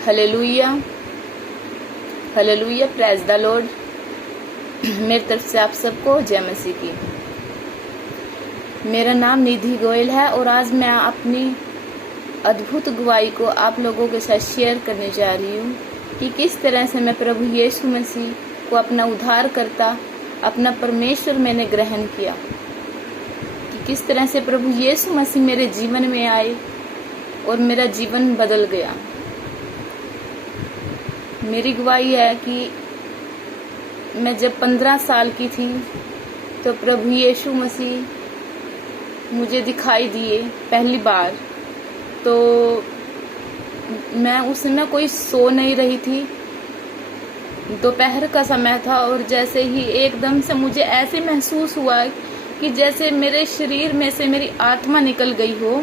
Hallelujah, hallelujah, praise the Lord. मेरी तरफ से आप सबको जय मसीह की। मेरा नाम निधि गोयल है और आज मैं अपनी अद्भुत गवाही को आप लोगों के साथ शेयर करने जा रही हूँ कि किस तरह से मैं प्रभु यीशु मसीह को अपना उद्धार करता, अपना परमेश्वर मैंने ग्रहण किया, कि किस तरह से प्रभु यीशु मसीह मेरे जीवन में आए और मेरा जीवन बदल गया। मेरी गवाही है कि मैं जब 15 साल की थी तो प्रभु यीशु मसीह मुझे दिखाई दिए पहली बार। तो मैं उस समय कोई सो नहीं रही थी, दोपहर का समय था और जैसे ही एकदम से मुझे ऐसे महसूस हुआ कि जैसे मेरे शरीर में से मेरी आत्मा निकल गई हो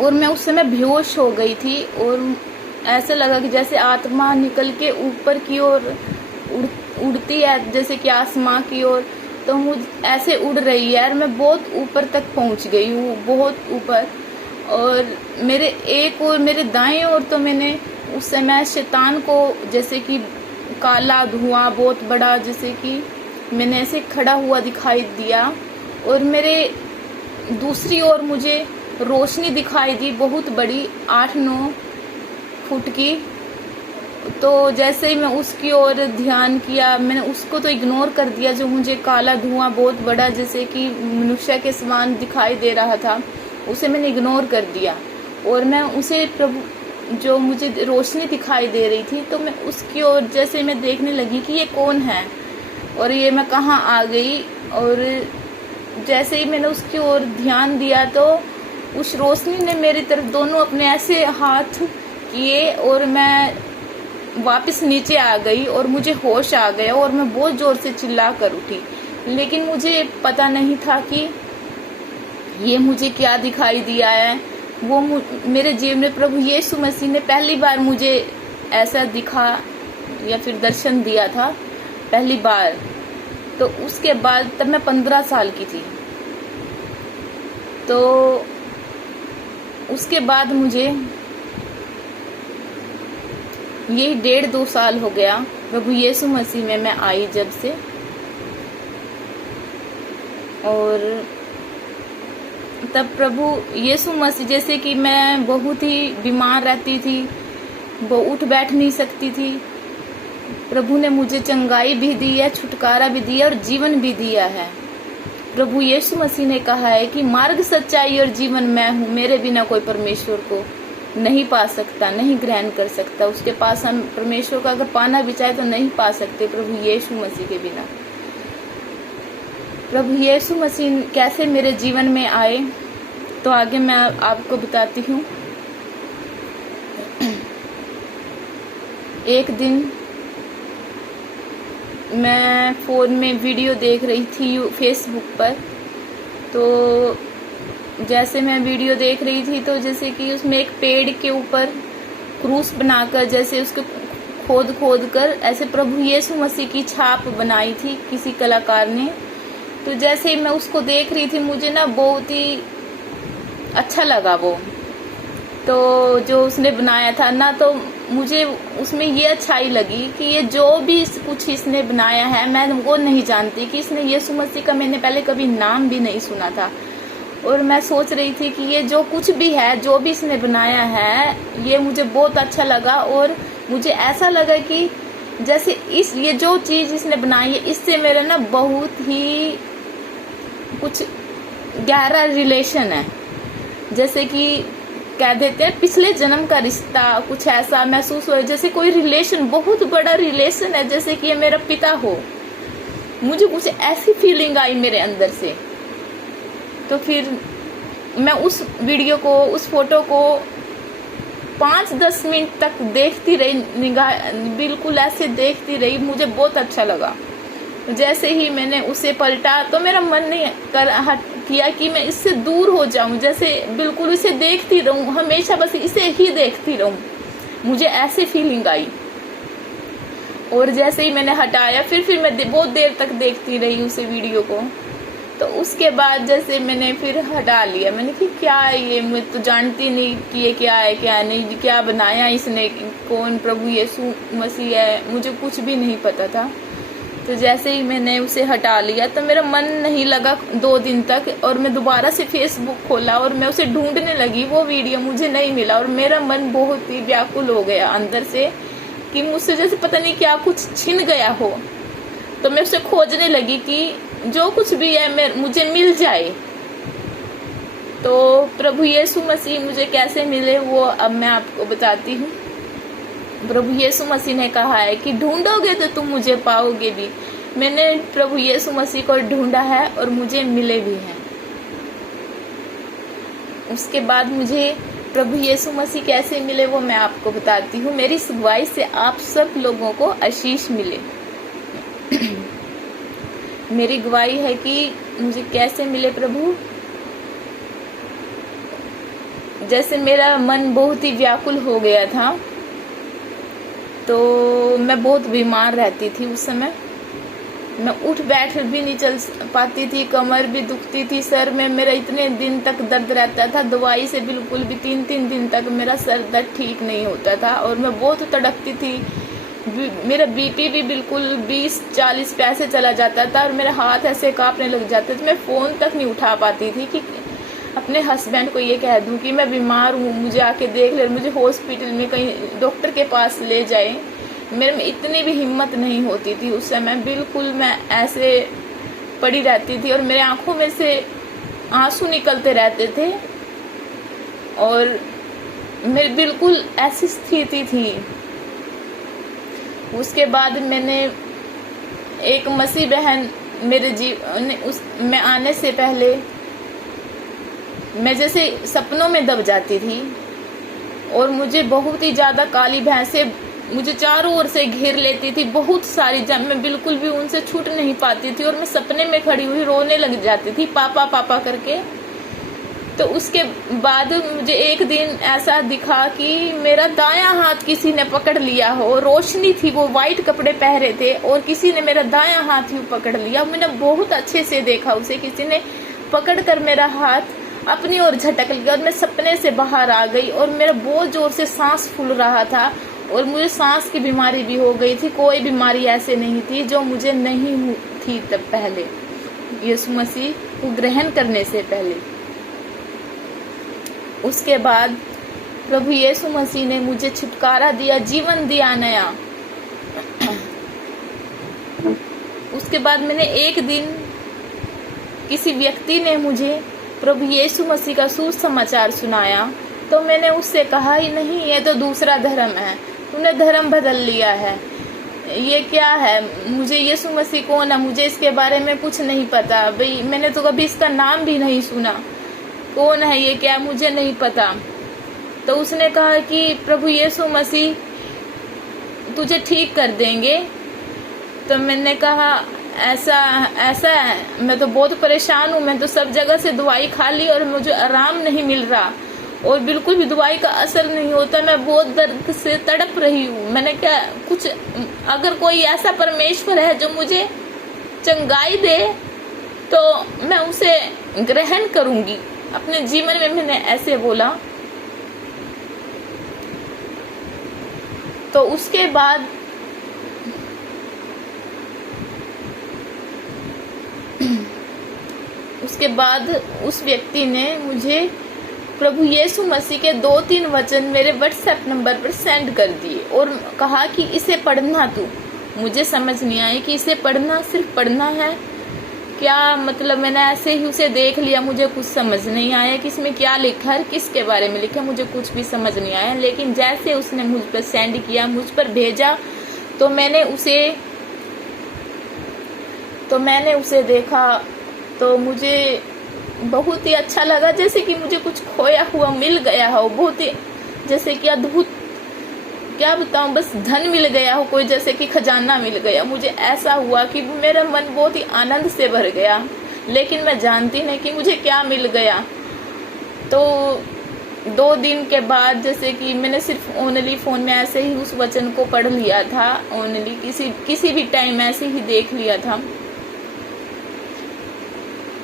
और मैं उस समय बेहोश हो गई थी और ऐसा लगा कि जैसे आत्मा निकल के ऊपर की ओर उड़ती है, जैसे कि आसमां की ओर। तो मुझ ऐसे उड़ रही है और मैं बहुत ऊपर तक पहुंच गई हूँ, बहुत ऊपर। और मेरे एक और मेरे दाएं ओर तो मैंने उस समय शैतान को, जैसे कि काला धुआं बहुत बड़ा, जैसे कि मैंने ऐसे खड़ा हुआ दिखाई दिया। और मेरे दूसरी ओर मुझे रोशनी दिखाई दी बहुत बड़ी, 8-9 फुट की। तो जैसे ही मैं उसकी ओर ध्यान किया, मैंने उसको तो इग्नोर कर दिया, जो मुझे काला धुआं बहुत बड़ा जैसे कि मनुष्य के समान दिखाई दे रहा था, उसे मैंने इग्नोर कर दिया। और मैं उसे प्रभु जो मुझे रोशनी दिखाई दे रही थी, तो मैं उसकी ओर जैसे मैं देखने लगी कि ये कौन है और ये मैं कहाँ आ गई। और जैसे ही मैंने उसकी ओर ध्यान दिया तो उस रोशनी ने मेरी तरफ दोनों अपने ऐसे हाथ किए और मैं वापस नीचे आ गई और मुझे होश आ गया और मैं बहुत जोर से चिल्ला कर उठी। लेकिन मुझे पता नहीं था कि ये मुझे क्या दिखाई दिया है। वो मेरे जीवन में प्रभु यीशु मसीह ने पहली बार मुझे ऐसा दिखा या फिर दर्शन दिया था पहली बार। तो उसके बाद तब मैं 15 साल की थी। तो उसके बाद मुझे यही 1.5-2 साल हो गया प्रभु यीशु मसीह में मैं आई जब से। और तब प्रभु यीशु मसीह, जैसे कि मैं बहुत ही बीमार रहती थी, वो उठ बैठ नहीं सकती थी, प्रभु ने मुझे चंगाई भी दी है, छुटकारा भी दिया और जीवन भी दिया है। प्रभु यीशु मसीह ने कहा है कि मार्ग, सच्चाई और जीवन मैं हूँ, मेरे बिना कोई परमेश्वर को नहीं पा सकता, नहीं ग्रहण कर सकता। उसके पास हम परमेश्वर को अगर पाना भी चाहे तो नहीं पा सकते प्रभु यीशु मसीह के बिना। प्रभु यीशु मसीह कैसे मेरे जीवन में आए तो आगे मैं आपको बताती हूँ। एक दिन मैं फोन में वीडियो देख रही थी फेसबुक पर। तो जैसे मैं वीडियो देख रही थी तो जैसे कि उसमें एक पेड़ के ऊपर क्रूस बनाकर, जैसे उसके खोद खोद कर ऐसे प्रभु यीशु मसीह की छाप बनाई थी किसी कलाकार ने। तो जैसे ही मैं उसको देख रही थी, मुझे ना बहुत ही अच्छा लगा वो तो जो उसने बनाया था ना। तो मुझे उसमें ये अच्छाई लगी कि ये जो भी कुछ इसने बनाया है, मैं वो नहीं जानती कि इसने यीशु मसीह का मैंने पहले कभी नाम भी नहीं सुना था। और मैं सोच रही थी कि ये जो कुछ भी है, जो भी इसने बनाया है, ये मुझे बहुत अच्छा लगा। और मुझे ऐसा लगा कि जैसे ये जो चीज इसने बनाई है, इससे मेरा ना बहुत ही कुछ गहरा रिलेशन है। जैसे कि कह देते हैं पिछले जन्म का रिश्ता, कुछ ऐसा महसूस हुआ जैसे कोई रिलेशन, बहुत बड़ा रिलेशन है, जैसे कि ये मेरा पिता हो। मुझे कुछ ऐसी फीलिंग आई मेरे अंदर से। तो फिर मैं उस वीडियो को, उस फोटो को 5-10 मिनट तक देखती रही, निगाह बिल्कुल ऐसे देखती रही। मुझे बहुत अच्छा लगा। जैसे ही मैंने उसे पलटा तो मेरा मन नहीं किया कि मैं इससे दूर हो जाऊं, जैसे बिल्कुल इसे देखती रहूं, हमेशा बस इसे ही देखती रहूं। मुझे ऐसे फीलिंग आई। और जैसे ही मैंने हटाया, फिर मैं बहुत देर तक देखती रही उसे वीडियो को। तो उसके बाद जैसे मैंने फिर हटा लिया। मैंने कि क्या है ये, मैं तो जानती नहीं कि ये क्या है क्या नहीं, क्या बनाया इसने, कौन प्रभु यीशु मसीह है, मुझे कुछ भी नहीं पता था। तो जैसे ही मैंने उसे हटा लिया तो मेरा मन नहीं लगा 2 दिन तक, और मैं दोबारा से फेसबुक खोला और मैं उसे ढूंढने लगी। वो वीडियो मुझे नहीं मिला और मेरा मन बहुत ही व्याकुल हो गया अंदर से कि मुझसे जैसे पता नहीं क्या कुछ छिन गया हो। तो मैं उसे खोजने लगी कि जो कुछ भी है मुझे मिल जाए। तो प्रभु यीशु मसीह मुझे कैसे मिले वो अब मैं आपको बताती हूँ। प्रभु यीशु मसीह ने कहा है कि ढूंढोगे तो तुम मुझे पाओगे भी। मैंने प्रभु यीशु मसीह को ढूंढा है और मुझे मिले भी हैं। उसके बाद मुझे प्रभु यीशु मसीह कैसे मिले वो मैं आपको बताती हूँ। मेरी सुगवाई से आप सब लोगों को आशीष मिले। मेरी गवाही है कि मुझे कैसे मिले प्रभु। जैसे मेरा मन बहुत ही व्याकुल हो गया था, तो मैं बहुत बीमार रहती थी उस समय। मैं उठ बैठ भी नहीं चल पाती थी, कमर भी दुखती थी, सर में मेरा इतने दिन तक दर्द रहता था। दवाई से बिल्कुल भी 3-3 दिन तक मेरा सर दर्द ठीक नहीं होता था और मैं बहुत तड़पती थी। मेरा बीपी भी बिल्कुल 20-40 पे ऐसे चला जाता था और मेरे हाथ ऐसे कांपने लग जाते थे। मैं फ़ोन तक नहीं उठा पाती थी कि अपने हस्बैंड को ये कह दूं कि मैं बीमार हूँ, मुझे आके देख ले, मुझे हॉस्पिटल में कहीं डॉक्टर के पास ले जाए। मेरे में इतनी भी हिम्मत नहीं होती थी उस समय। बिल्कुल मैं ऐसे पड़ी रहती थी और मेरे आंखों में से आंसू निकलते रहते थे और मेरी बिल्कुल ऐसी स्थिति थी। उसके बाद मैंने एक मसीह बहन मेरे जीवन में आने से पहले मैं जैसे सपनों में दब जाती थी और मुझे बहुत ही ज्यादा काली भैंसें मुझे चारों ओर से घेर लेती थी, बहुत सारी। जब मैं बिल्कुल भी उनसे छूट नहीं पाती थी और मैं सपने में खड़ी हुई रोने लग जाती थी पापा पापा करके। तो उसके बाद मुझे एक दिन ऐसा दिखा कि मेरा दायां हाथ किसी ने पकड़ लिया हो। रोशनी थी, वो वाइट कपड़े पहरे थे और किसी ने मेरा दायां हाथ ही पकड़ लिया। मैंने बहुत अच्छे से देखा उसे, किसी ने पकड़ कर मेरा हाथ अपनी ओर झटक लिया और मैं सपने से बाहर आ गई और मेरा बहुत जोर से सांस फूल रहा था और मुझे सांस की बीमारी भी हो गई थी। कोई बीमारी ऐसे नहीं थी जो मुझे नहीं थी तब पहले, यीशु मसीह को ग्रहण करने से पहले। उसके बाद प्रभु यीशु मसीह ने मुझे छुटकारा दिया, जीवन दिया नया। उसके बाद मैंने एक दिन किसी व्यक्ति ने मुझे प्रभु यीशु मसीह का सुसमाचार सुनाया, तो मैंने उससे कहा ही नहीं, ये तो दूसरा धर्म है, तूने धर्म बदल लिया है, ये क्या है, मुझे यीशु मसीह कौन है, मुझे इसके बारे में कुछ नहीं पता भाई, मैंने तो कभी इसका नाम भी नहीं सुना, कौन है ये, क्या, मुझे नहीं पता। तो उसने कहा कि प्रभु यीशु मसीह तुझे ठीक कर देंगे। तो मैंने कहा ऐसा है, मैं तो बहुत परेशान हूँ, मैं तो सब जगह से दवाई खा ली और मुझे आराम नहीं मिल रहा और बिल्कुल भी दवाई का असर नहीं होता, मैं बहुत दर्द से तड़प रही हूँ। मैंने क्या, कुछ अगर कोई ऐसा परमेश्वर है जो मुझे चंगाई दे तो मैं उसे ग्रहण करूंगी अपने जीवन में, मैंने ऐसे बोला। तो उसके बाद उस व्यक्ति ने मुझे प्रभु यीशु मसीह के 2-3 वचन मेरे व्हाट्सएप नंबर पर सेंड कर दिए और कहा कि इसे पढ़ना तू। मुझे समझ नहीं आया कि इसे पढ़ना, सिर्फ पढ़ना है क्या, मतलब मैंने ऐसे ही उसे देख लिया, मुझे कुछ समझ नहीं आया कि इसमें क्या लिखा है, किसके बारे में लिखा, मुझे कुछ भी समझ नहीं आया। लेकिन जैसे उसने मुझ पर सेंड किया, मुझ पर भेजा, तो मैंने उसे देखा तो मुझे बहुत ही अच्छा लगा, जैसे कि मुझे कुछ खोया हुआ मिल गया हो, बहुत ही जैसे कि अद्भुत, क्या बताऊं, बस धन मिल गया हो कोई, जैसे कि खजाना मिल गया। मुझे ऐसा हुआ कि मेरा मन बहुत ही आनंद से भर गया, लेकिन मैं जानती नहीं कि मुझे क्या मिल गया। तो 2 दिन के बाद जैसे कि मैंने सिर्फ ओनली फोन में ऐसे ही उस वचन को पढ़ लिया था, ओनली किसी भी टाइम ऐसे ही देख लिया था।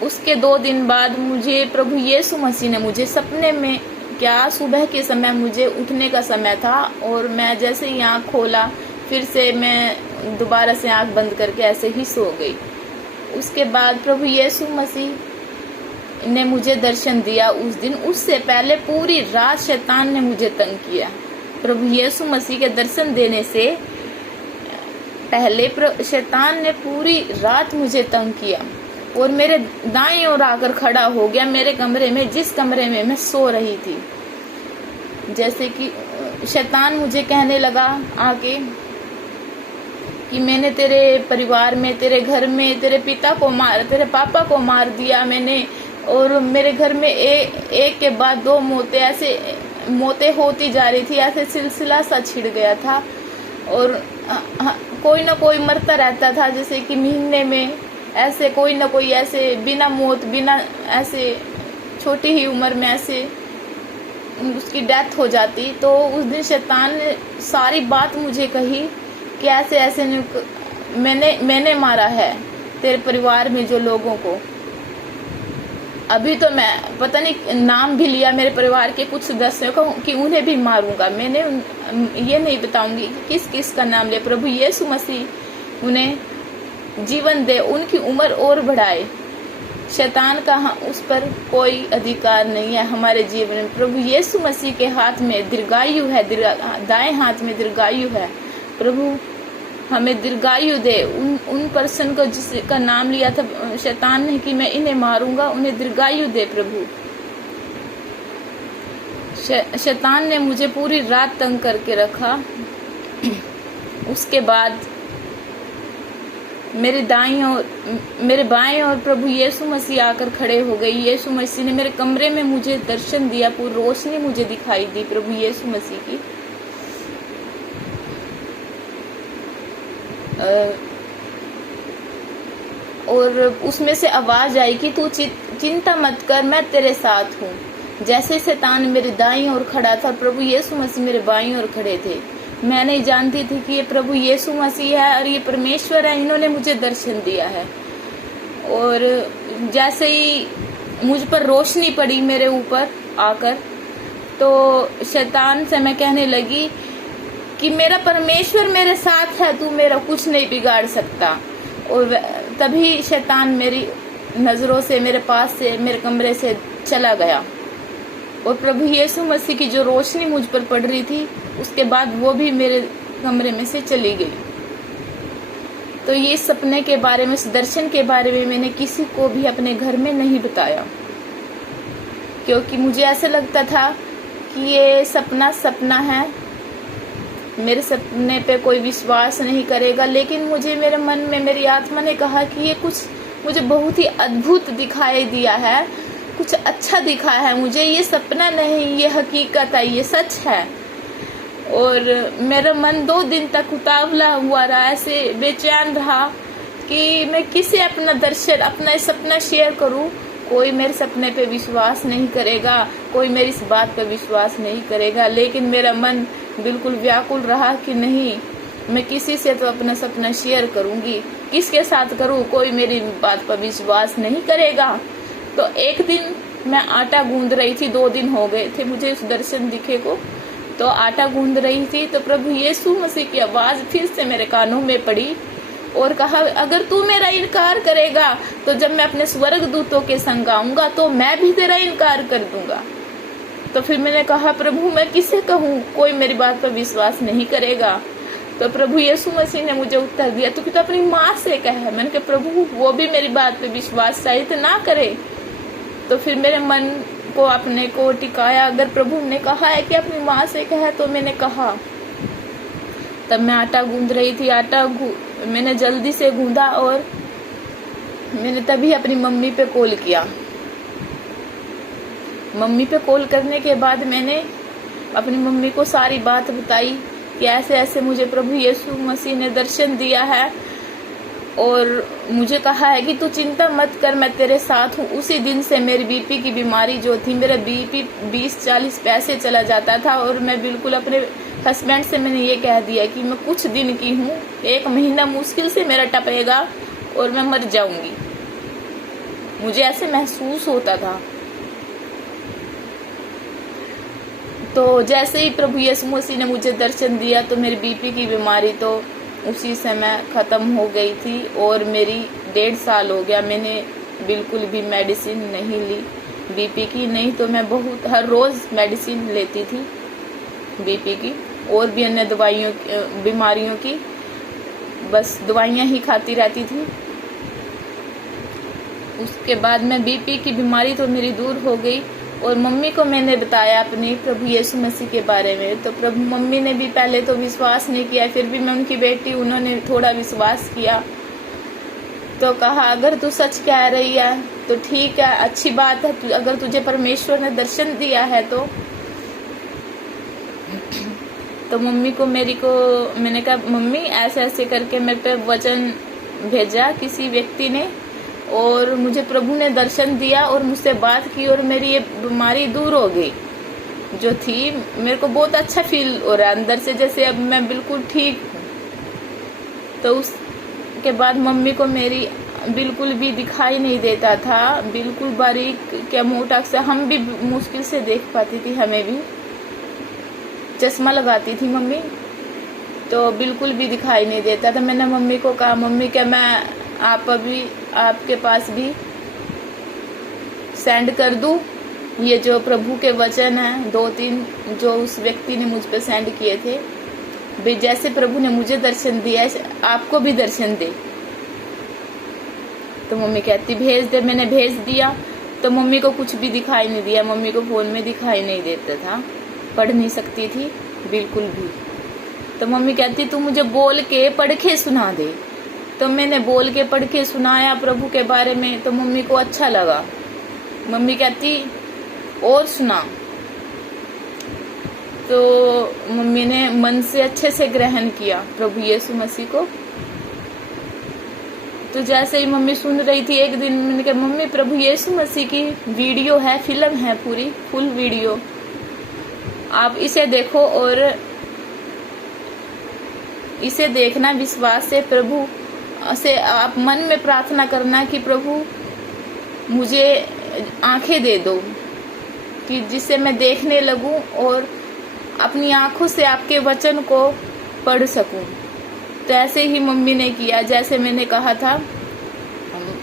उसके 2 दिन बाद मुझे प्रभु यीशु मसीह ने मुझे सपने में, क्या सुबह के समय मुझे उठने का समय था, और मैं जैसे ही आँख खोला फिर से मैं दोबारा से आँख बंद करके ऐसे ही सो गई। उसके बाद प्रभु यीशु मसीह ने मुझे दर्शन दिया उस दिन। उससे पहले पूरी रात शैतान ने मुझे तंग किया। प्रभु यीशु मसीह के दर्शन देने से पहले शैतान ने पूरी रात मुझे तंग किया और मेरे दाईं ओर आकर खड़ा हो गया मेरे कमरे में, जिस कमरे में मैं सो रही थी। जैसे कि शैतान मुझे कहने लगा आके कि मैंने तेरे परिवार में, तेरे घर में तेरे तेरे पापा को मार दिया मैंने, और मेरे घर में एक के बाद 2 मौतें होती जा रही थी। ऐसे सिलसिला सा छिड़ गया था और कोई ना कोई मरता रहता था, जैसे कि महीने में ऐसे कोई ना कोई ऐसे बिना मौत, बिना ऐसे छोटी ही उम्र में ऐसे उसकी डेथ हो जाती। तो उस दिन शैतान ने सारी बात मुझे कही कि ऐसे ऐसे मैंने मारा है तेरे परिवार में जो लोगों को। अभी तो मैं पता नहीं नाम भी लिया मेरे परिवार के कुछ सदस्यों को कि उन्हें भी मारूंगा। मैंने ये नहीं बताऊंगी किस किस का नाम लिया। प्रभु यीशु मसीह उन्हें जीवन दे, उनकी उम्र और बढ़ाए। शैतान का उस पर कोई अधिकार नहीं है हमारे जीवन में। प्रभु यीशु मसीह के हाथ में दीर्घायु है, दाएं हाथ में दीर्घायु है। प्रभु हमें दीर्घायु दे। उन पर्सन को जिसका नाम लिया था शैतान ने कि मैं इन्हें मारूंगा, उन्हें दीर्घायु दे प्रभु। शैतान ने मुझे पूरी रात तंग करके रखा। उसके बाद मेरे बाएं और प्रभु यीशु मसीह आकर खड़े हो गए। यीशु मसीह ने मेरे कमरे में मुझे दर्शन दिया, पूरी रोशनी मुझे दिखाई दी प्रभु यीशु मसीह की। और उसमें से आवाज आई कि तू चिंता मत कर, मैं तेरे साथ हूँ। जैसे शैतान मेरे दाईं ओर खड़ा था, प्रभु यीशु मसीह मेरे बाईं ओर खड़े थे। मैं नहीं जानती थी कि ये प्रभु यीशु मसीह है और ये परमेश्वर है, इन्होंने मुझे दर्शन दिया है। और जैसे ही मुझ पर रोशनी पड़ी मेरे ऊपर आकर, तो शैतान से मैं कहने लगी कि मेरा परमेश्वर मेरे साथ है, तू मेरा कुछ नहीं बिगाड़ सकता। और तभी शैतान मेरी नजरों से, मेरे पास से, मेरे कमरे से चला गया। और प्रभु यीशु मसीह की जो रोशनी मुझ पर पड़ रही थी, उसके बाद वो भी मेरे कमरे में से चली गई। तो ये सपने के बारे में, इस दर्शन के बारे में मैंने किसी को भी अपने घर में नहीं बताया, क्योंकि मुझे ऐसा लगता था कि ये सपना है, मेरे सपने पे कोई विश्वास नहीं करेगा। लेकिन मुझे मेरे मन में, मेरी आत्मा ने कहा कि ये कुछ मुझे बहुत ही अद्भुत दिखाई दिया है, कुछ अच्छा दिखा है मुझे। ये सपना नहीं, ये हकीकत है, ये सच है। और मेरा मन 2 दिन तक उतावला हुआ रहा, ऐसे बेचैन रहा कि मैं किसे अपना दर्शन, अपना सपना शेयर करूं। कोई मेरे सपने पे विश्वास नहीं करेगा, कोई मेरी इस बात पे विश्वास नहीं करेगा। लेकिन मेरा मन बिल्कुल व्याकुल रहा कि नहीं, मैं किसी से तो अपना सपना शेयर करूंगी, किसके साथ करूं, कोई मेरी बात पर विश्वास नहीं करेगा। तो एक दिन मैं आटा गूंद रही थी, 2 दिन हो गए थे मुझे उस दर्शन दिखे को। तो आटा गूंद रही थी तो प्रभु यीशु मसीह की आवाज फिर से मेरे कानों में पड़ी और कहा, अगर तू मेरा इनकार करेगा तो जब मैं अपने स्वर्ग दूतों के संग आऊंगा तो मैं भी तेरा इनकार कर दूंगा। तो फिर मैंने कहा, प्रभु मैं किसे कहूँ, कोई मेरी बात पर विश्वास नहीं करेगा। तो प्रभु यीशु मसीह ने मुझे उत्तर दिया, तू तो अपनी माँ से कह। मैंने कहा, प्रभु वो भी मेरी बात पे विश्वास चाहिए तो ना करे। तो फिर मेरे मन को अपने को टिकाया, अगर प्रभु ने कहा है कि अपनी माँ से कह, तो मैंने कहा। तब मैं आटा गूंद रही थी, मैंने जल्दी से गूंदा और मैंने तभी अपनी मम्मी पे कॉल किया। मम्मी पे कॉल करने के बाद मैंने अपनी मम्मी को सारी बात बताई कि ऐसे ऐसे मुझे प्रभु यीशु मसीह ने दर्शन दिया है और मुझे कहा है कि तू चिंता मत कर, मैं तेरे साथ हूँ। उसी दिन से मेरी बीपी की बीमारी जो थी, मेरा बीपी 20-40 पैसे चला जाता था और मैं बिल्कुल अपने हस्बैंड से मैंने ये कह दिया कि मैं कुछ दिन की हूँ, 1 महीना मुश्किल से मेरा टपेगा और मैं मर जाऊंगी। मुझे ऐसे महसूस होता था। तो जैसे ही प्रभु यीशु मसीह ने मुझे दर्शन दिया तो मेरी बीपी की बीमारी तो उसी समय ख़त्म हो गई थी। और मेरी 1.5 साल हो गया मैंने बिल्कुल भी मेडिसिन नहीं ली बीपी की। नहीं तो मैं बहुत हर रोज़ मेडिसिन लेती थी बीपी की और भी अन्य दवाइयों बीमारियों की, बस दवाइयाँ ही खाती रहती थी। उसके बाद मैं बीपी की बीमारी तो मेरी दूर हो गई। और मम्मी को मैंने बताया अपने प्रभु यीशु मसीह के बारे में। तो प्रभु मम्मी ने भी पहले तो विश्वास नहीं किया, फिर भी मैं उनकी बेटी, उन्होंने थोड़ा विश्वास किया। तो कहा अगर तू सच कह रही है तो ठीक है, अच्छी बात है, अगर तुझे परमेश्वर ने दर्शन दिया है तो मम्मी को मैंने कहा मम्मी ऐसे ऐसे करके मेरे पे वचन भेजा किसी व्यक्ति ने और मुझे प्रभु ने दर्शन दिया और मुझसे बात की और मेरी ये बीमारी दूर हो गई जो थी। मेरे को बहुत अच्छा फील हो रहा है अंदर से, जैसे अब मैं बिल्कुल ठीक हूँ। तो उसके बाद मम्मी को मेरी बिल्कुल भी दिखाई नहीं देता था, बिल्कुल बारीक क्या मोटा से हम भी मुश्किल से देख पाती थी, हमें भी चश्मा लगाती थी मम्मी, तो बिल्कुल भी दिखाई नहीं देता था। मैंने मम्मी को कहा मम्मी क्या मैं अभी आपके पास भी सेंड कर दूं ये जो प्रभु के वचन है 2-3 जो उस व्यक्ति ने मुझ पे सेंड किए थे, भी जैसे प्रभु ने मुझे दर्शन दिया आपको भी दर्शन दे। तो मम्मी कहती भेज दे। मैंने भेज दिया तो मम्मी को कुछ भी दिखाई नहीं दिया, मम्मी को फोन में दिखाई नहीं देता था, पढ़ नहीं सकती थी बिल्कुल भी। तो मम्मी कहती तू मुझे बोल के पढ़ के सुना दे। तो मैंने बोल के पढ़ के सुनाया प्रभु के बारे में, तो मम्मी को अच्छा लगा। मम्मी कहती और सुना। तो मम्मी ने मन से अच्छे से ग्रहण किया प्रभु यीशु मसीह को। तो जैसे ही मम्मी सुन रही थी, एक दिन मैंने कहा मम्मी प्रभु यीशु मसीह की वीडियो है, फिल्म है पूरी फुल वीडियो, आप इसे देखो और इसे देखना विश्वास से, प्रभु से आप मन में प्रार्थना करना कि प्रभु मुझे आंखें दे दो कि जिससे मैं देखने लगूं और अपनी आंखों से आपके वचन को पढ़ सकूं। तो ऐसे ही मम्मी ने किया जैसे मैंने कहा था।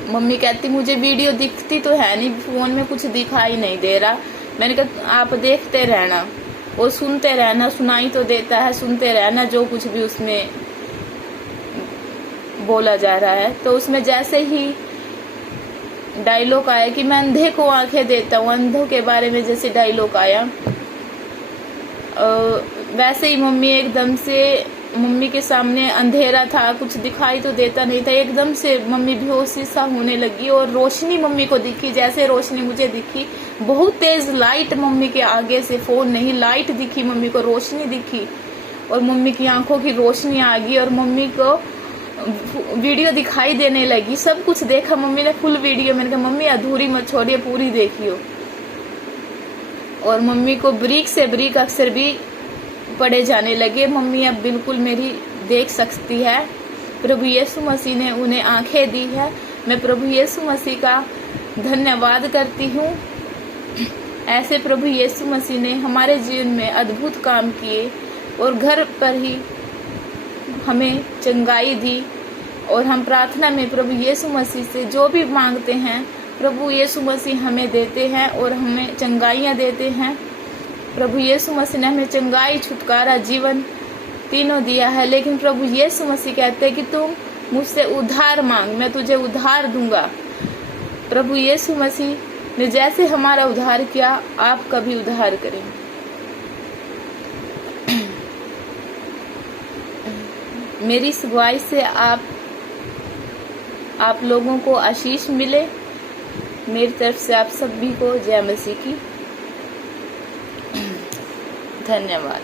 मम्मी कहती मुझे वीडियो दिखती तो है नहीं, फोन में कुछ दिखाई नहीं दे रहा। मैंने कहा आप देखते रहना और सुनते रहना, सुनाई तो देता है, सुनते रहना जो कुछ भी उसमें बोला जा रहा है। तो उसमें जैसे ही डायलॉग आया कि मैं अंधे को आंखें देता हूँ, अंधों के बारे में जैसे डायलॉग आया, वैसे ही मम्मी एकदम से, मम्मी के सामने अंधेरा था, कुछ दिखाई तो देता नहीं था, एकदम से मम्मी बेहोशी सा होने लगी और रोशनी मम्मी को दिखी। जैसे रोशनी मुझे दिखी, बहुत तेज लाइट मम्मी के आगे से, फोन नहीं लाइट दिखी मम्मी को, रोशनी दिखी और मम्मी की आंखों की रोशनी आ गई और मम्मी को वीडियो दिखाई देने लगी। सब कुछ देखा मम्मी ने, फुल वीडियो। मैंने कहा मम्मी अधूरी मत छोड़िए, पूरी देखियो। और मम्मी को ब्रीक से ब्रीक अक्षर भी पढ़े जाने लगे। मम्मी अब बिल्कुल मेरी देख सकती है। प्रभु यीशु मसीह ने उन्हें आंखें दी है। मैं प्रभु यीशु मसीह का धन्यवाद करती हूँ। ऐसे प्रभु यीशु मसीह ने हमारे जीवन में अद्भुत काम किए और घर पर ही हमें चंगाई दी। और हम प्रार्थना में प्रभु यीशु मसीह से जो भी मांगते हैं प्रभु यीशु मसीह हमें देते हैं और हमें चंगाइयाँ देते हैं। प्रभु यीशु मसीह ने हमें चंगाई, छुटकारा, जीवन तीनों दिया है। लेकिन प्रभु यीशु मसीह कहते हैं कि तुम मुझसे उधार मांग, मैं तुझे उधार दूंगा। प्रभु यीशु मसीह ने जैसे हमारा उद्धार किया, आपका भी उद्धार करें। मेरी सुगवाई से आप लोगों को आशीष मिले। मेरी तरफ से आप सभी को जय मसीह की। धन्यवाद।